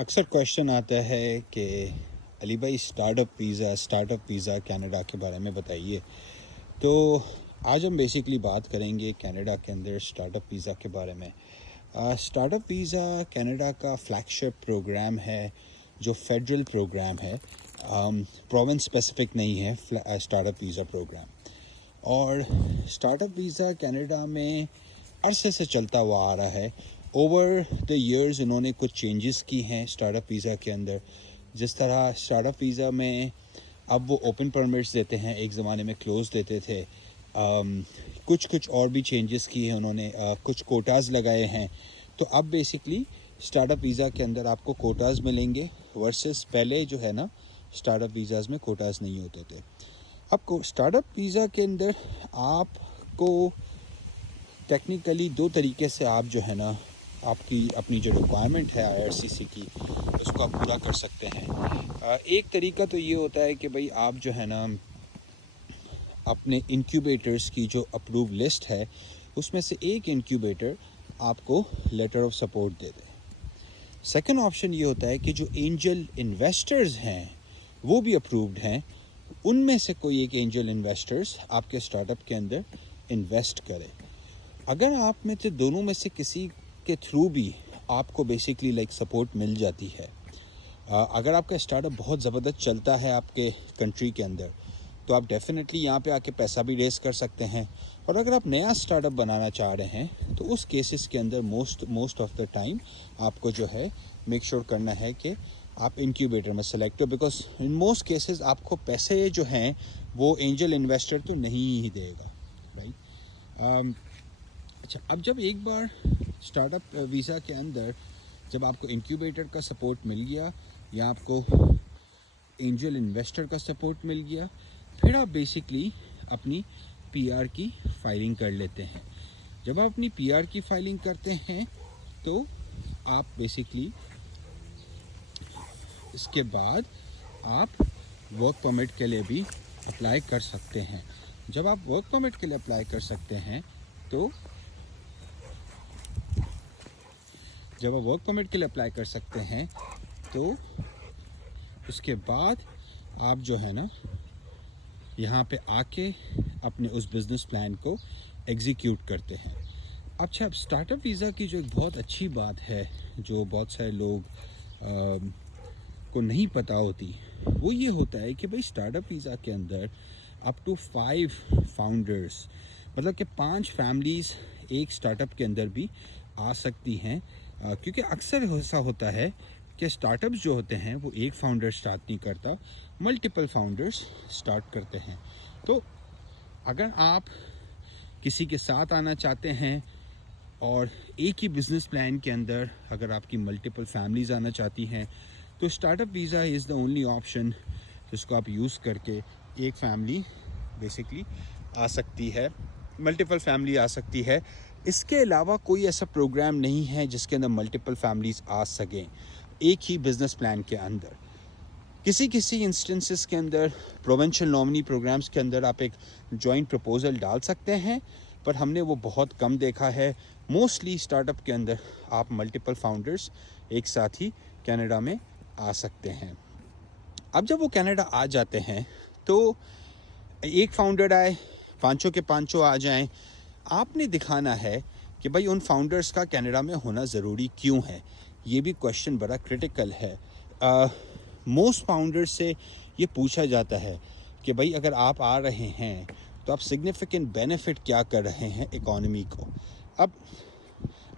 अक्सर क्वेश्चन आता है कि अली भाई स्टार्टअप वीज़ा कनाडा के बारे में बताइए। तो आज हम बेसिकली बात करेंगे कनाडा के अंदर स्टार्टअप वीज़ा के बारे में। स्टार्टअप वीज़ा कनाडा का फ्लैगशिप प्रोग्राम है, जो फेडरल प्रोग्राम है, प्रोविंस स्पेसिफिक नहीं है स्टार्टअप वीज़ा प्रोग्राम। और स्टार्टअप वीज़ा कनाडा में अरसे से चलता हुआ आ रहा है। ओवर द इयर्स इन्होंने कुछ चेंजेस की हैं स्टार्टअप वीज़ा के अंदर। जिस तरह स्टार्टअप वीज़ा में अब वो ओपन परमिट्स देते हैं, एक ज़माने में क्लोज़ देते थे। कुछ और भी चेंजेस किए हैं उन्होंने, कुछ कोटाज़ लगाए हैं। तो अब बेसिकली स्टार्टअप वीज़ा के अंदर आपको कोटाज़ मिलेंगे वर्सेस पहले जो है ना, स्टार्टअप वीज़ाज़ में कोटाज़ नहीं होते थे। अब स्टार्टअप वीज़ा के अंदर आपको टेक्निकली दो तरीके से आप जो है ना, आपकी अपनी जो रिक्वायरमेंट है IRCC की, उसको आप पूरा कर सकते हैं। एक तरीका तो ये होता है कि भाई आप जो है ना, अपने इंक्यूबेटर्स की जो अप्रूव लिस्ट है उसमें से एक इंक्यूबेटर आपको लेटर ऑफ सपोर्ट दे दे। सेकंड ऑप्शन ये होता है कि जो एंजल इन्वेस्टर्स हैं वो भी अप्रूव्ड हैं, उनमें से कोई एक एंजल इन्वेस्टर्स आपके स्टार्टअप के अंदर इन्वेस्ट करे। अगर आप में से दोनों में से किसी के थ्रू भी आपको बेसिकली लाइक सपोर्ट मिल जाती है, अगर आपका स्टार्टअप बहुत ज़बरदस्त चलता है आपके कंट्री के अंदर, तो आप डेफिनेटली यहाँ पे आके पैसा भी रेस कर सकते हैं। और अगर आप नया स्टार्टअप बनाना चाह रहे हैं तो उस केसेस के अंदर मोस्ट ऑफ द टाइम आपको जो है मेक श्योर करना है कि आप इंक्यूबेटर में सेलेक्ट हो, बिकॉज इन मोस्ट केसेस आपको पैसे जो हैं वो एंजल इन्वेस्टर तो नहीं ही देगा, राइट। अच्छा, अब जब एक बार स्टार्टअप वीज़ा के अंदर जब आपको इंक्यूबेटर का सपोर्ट मिल गया या आपको एंजल इन्वेस्टर का सपोर्ट मिल गया, फिर आप बेसिकली अपनी PR की फाइलिंग कर लेते हैं। जब आप अपनी PR की फाइलिंग करते हैं तो आप बेसिकली इसके बाद आप वर्क परमिट के लिए भी अप्लाई कर सकते हैं। जब आप वर्क परमिट के लिए अप्लाई कर सकते हैं तो उसके बाद आप जो है ना, यहाँ पे आके अपने उस बिज़नेस प्लान को एग्जीक्यूट करते हैं। अच्छा, अब स्टार्टअप वीज़ा की जो एक बहुत अच्छी बात है, जो बहुत सारे लोग को नहीं पता होती, वो ये होता है कि भाई स्टार्टअप वीज़ा के अंदर अप टू 5 फाउंडर्स, मतलब कि 5 फैमिलीज़ एक स्टार्टअप के अंदर भी आ सकती हैं। क्योंकि अक्सर ऐसा होता है कि स्टार्टअप्स जो होते हैं वो एक फाउंडर स्टार्ट नहीं करता, मल्टीपल फाउंडर्स स्टार्ट करते हैं। तो अगर आप किसी के साथ आना चाहते हैं और एक ही बिज़नेस प्लान के अंदर अगर आपकी मल्टीपल फैमिलीज़ आना चाहती हैं, तो startup visa is the only option जिसको आप यूज़ करके एक फैमिली बेसिकली आ सकती है, मल्टीपल फैमिली आ सकती है। इसके अलावा कोई ऐसा प्रोग्राम नहीं है जिसके अंदर मल्टीपल फैमिलीज़ आ सकें एक ही बिज़नेस प्लान के अंदर। किसी इंस्टेंसेस के अंदर प्रोविंशियल नॉमिनी प्रोग्राम्स के अंदर आप एक जॉइंट प्रपोजल डाल सकते हैं, पर हमने वो बहुत कम देखा है। मोस्टली स्टार्टअप के अंदर आप मल्टीपल फाउंडर्स एक साथ ही कनाडा में आ सकते हैं। अब जब वो कनाडा आ जाते हैं तो एक फाउंडर आए, पांचों के पांचों आ जाएं, आपने दिखाना है कि भाई उन फाउंडर्स का कनाडा में होना ज़रूरी क्यों है। ये भी क्वेश्चन बड़ा क्रिटिकल है। मोस्ट फाउंडर्स से ये पूछा जाता है कि भाई अगर आप आ रहे हैं तो आप सिग्निफिकेंट बेनिफिट क्या कर रहे हैं इकॉनमी को। अब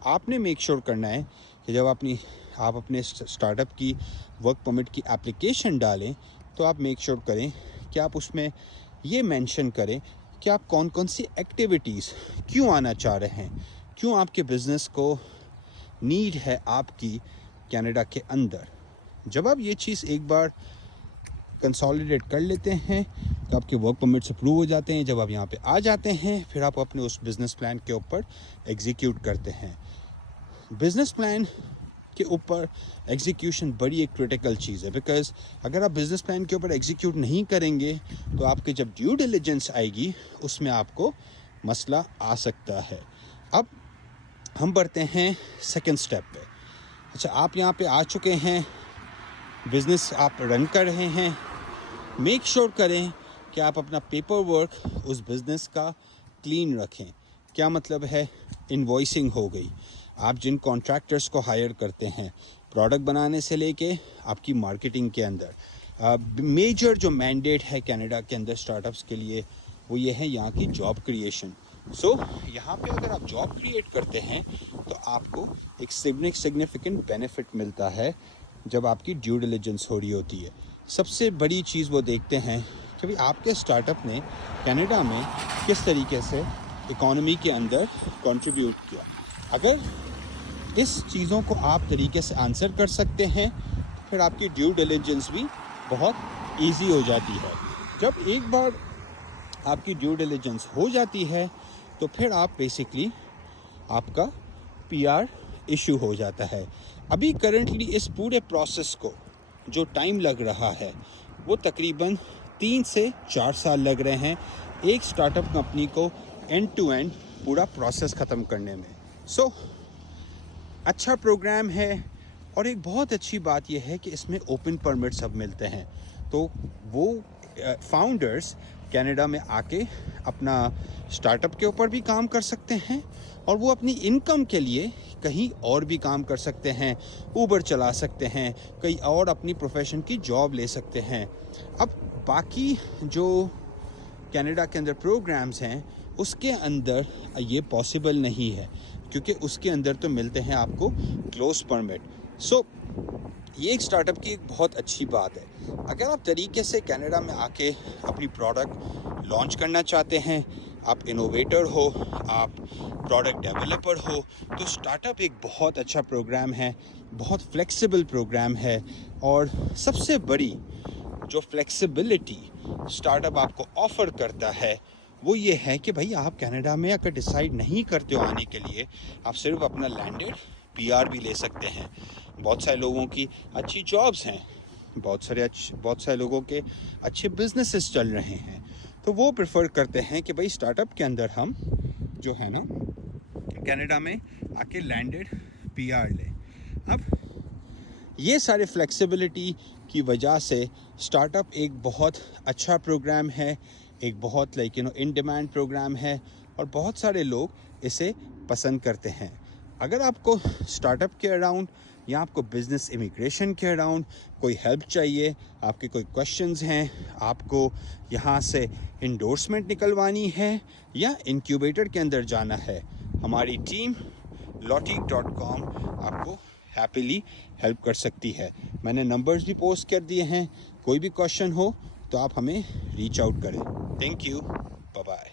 आपने मेक श्योर करना है कि जब आप अपने स्टार्टअप की वर्क परमिट की एप्लीकेशन डालें तो आप मेक श्योर करें कि आप उसमें ये मेंशन करें कि आप कौन कौन सी एक्टिविटीज़ क्यों आना चाह रहे हैं, क्यों आपके बिज़नेस को नीड है आपकी कनाडा के अंदर। जब आप ये चीज़ एक बार कंसोलिडेट कर लेते हैं तो आपके वर्क परमिट्स अप्रूव हो जाते हैं। जब आप यहाँ पे आ जाते हैं फिर आप अपने उस बिज़नेस प्लान के ऊपर एग्जीक्यूट करते हैं। बिज़नेस प्लान के ऊपर एग्जीक्यूशन बड़ी एक क्रिटिकल चीज़ है, बिकॉज़ अगर आप बिज़नेस प्लान के ऊपर एग्जीक्यूट नहीं करेंगे तो आपके जब ड्यू डिलिजेंस आएगी उसमें आपको मसला आ सकता है। अब हम बढ़ते हैं सेकंड स्टेप पे। اچھا آپ یہاں پہ آ چکے ہیں, بزنس آپ رن کر رہے ہیں, میک شور کریں کہ آپ اپنا پیپر ورک اس بزنس کا کلین رکھیں. کیا مطلب ہے؟ انوائسنگ ہو گئی, آپ جن کانٹریکٹرس کو ہائر کرتے ہیں پروڈکٹ بنانے سے لے کے آپ کی مارکیٹنگ کے اندر, میجر جو مینڈیٹ ہے کینیڈا کے اندر اسٹارٹ اپس کے لیے وہ یہ ہے یہاں کی جاب کریشن. سو یہاں پہ اگر آپ جاب کریٹ کرتے ہیں تو آپ کو ایک سگنیفیکنٹ بینیفٹ ملتا ہے جب آپ کی ڈیو ڈیلیجنس ہو رہی ہوتی ہے. سب سے بڑی چیز وہ دیکھتے ہیں کہ بھئی آپ کے اسٹارٹ اپ نے کینیڈا میں کس طریقے سے اکانومی کے اندر کنٹریبیوٹ کیا. اگر اس چیزوں کو آپ طریقے سے آنسر کر سکتے ہیں تو پھر آپ کی ڈیو ڈیلیجنس بھی بہت ایزی ہو جاتی ہے. جب ایک بار آپ کی ڈیو ڈیلیجنس ہو جاتی ہے تو پھر آپ بیسکلی آپ کا پی آر ایشو ہو جاتا ہے. ابھی کرنٹلی اس پورے پروسیس کو جو ٹائم لگ رہا ہے وہ تقریباً 3 سے 4 سال لگ رہے ہیں ایک اسٹارٹ اپ کمپنی کو اینڈ ٹو اینڈ پورا پروسیس ختم کرنے میں. سو اچھا پروگرام ہے, اور ایک بہت اچھی بات یہ ہے کہ اس میں اوپن پرمٹ سب ملتے ہیں. تو وہ فاؤنڈرز کینیڈا میں آ کے اپنا اسٹارٹ اپ کے اوپر بھی کام کر سکتے ہیں, اور وہ اپنی انکم کے لیے کہیں اور بھی کام کر سکتے ہیں, اوبر چلا سکتے ہیں, کئی اور اپنی پروفیشن کی جاب لے سکتے ہیں. اب باقی جو کینیڈا کے اندر پروگرامز ہیں اس کے اندر یہ پاسبل نہیں ہے, کیونکہ اس کے اندر تو ملتے ہیں آپ کو کلوز پرمٹ. سو یہ ایک اسٹارٹ اپ کی ایک بہت اچھی بات ہے. اگر آپ طریقے سے کینیڈا میں آ کے اپنی پروڈکٹ لانچ کرنا چاہتے ہیں, آپ انوویٹر ہو, آپ پروڈکٹ ڈیولپر ہو, تو اسٹارٹ اپ ایک بہت اچھا پروگرام ہے, بہت فلیکسیبل پروگرام ہے. اور سب سے بڑی جو فلیکسیبلٹی اسٹارٹ اپ آپ کو آفر کرتا ہے وہ یہ ہے کہ بھائی آپ کینیڈا میں اگر ڈیسائیڈ نہیں کرتے ہو آنے کے لیے, آپ صرف اپنا لینڈڈ پی آر بھی لے سکتے ہیں. بہت سارے لوگوں کی اچھی جابز ہیں, بہت سارے لوگوں کے اچھے بزنسز چل رہے ہیں, تو وہ پریفر کرتے ہیں کہ بھائی اسٹارٹ اپ کے اندر ہم جو ہے نا کینیڈا میں آ کے لینڈڈ پی آر لیں. اب یہ سارے فلیکسیبلٹی کی وجہ سے اسٹارٹ اپ ایک بہت اچھا پروگرام ہے, ایک بہت ان ڈیمانڈ پروگرام ہے, اور بہت سارے لوگ اسے پسند کرتے ہیں. اگر آپ کو اسٹارٹ اپ کے اراؤنڈ یا آپ کو بزنس امیگریشن کے اراؤنڈ کوئی ہیلپ چاہیے, آپ کے کوئی کوشچنز ہیں, آپ کو یہاں سے انڈورسمنٹ نکلوانی ہے یا انکیوبیٹر کے اندر جانا ہے, ہماری ٹیم lotic.com آپ کو ہیپیلی ہیلپ کر سکتی ہے. میں نے نمبرز بھی پوسٹ کر دیے ہیں, کوئی بھی کوشچن ہو تو آپ ہمیں ریچ آؤٹ کریں. Thank you, bye bye.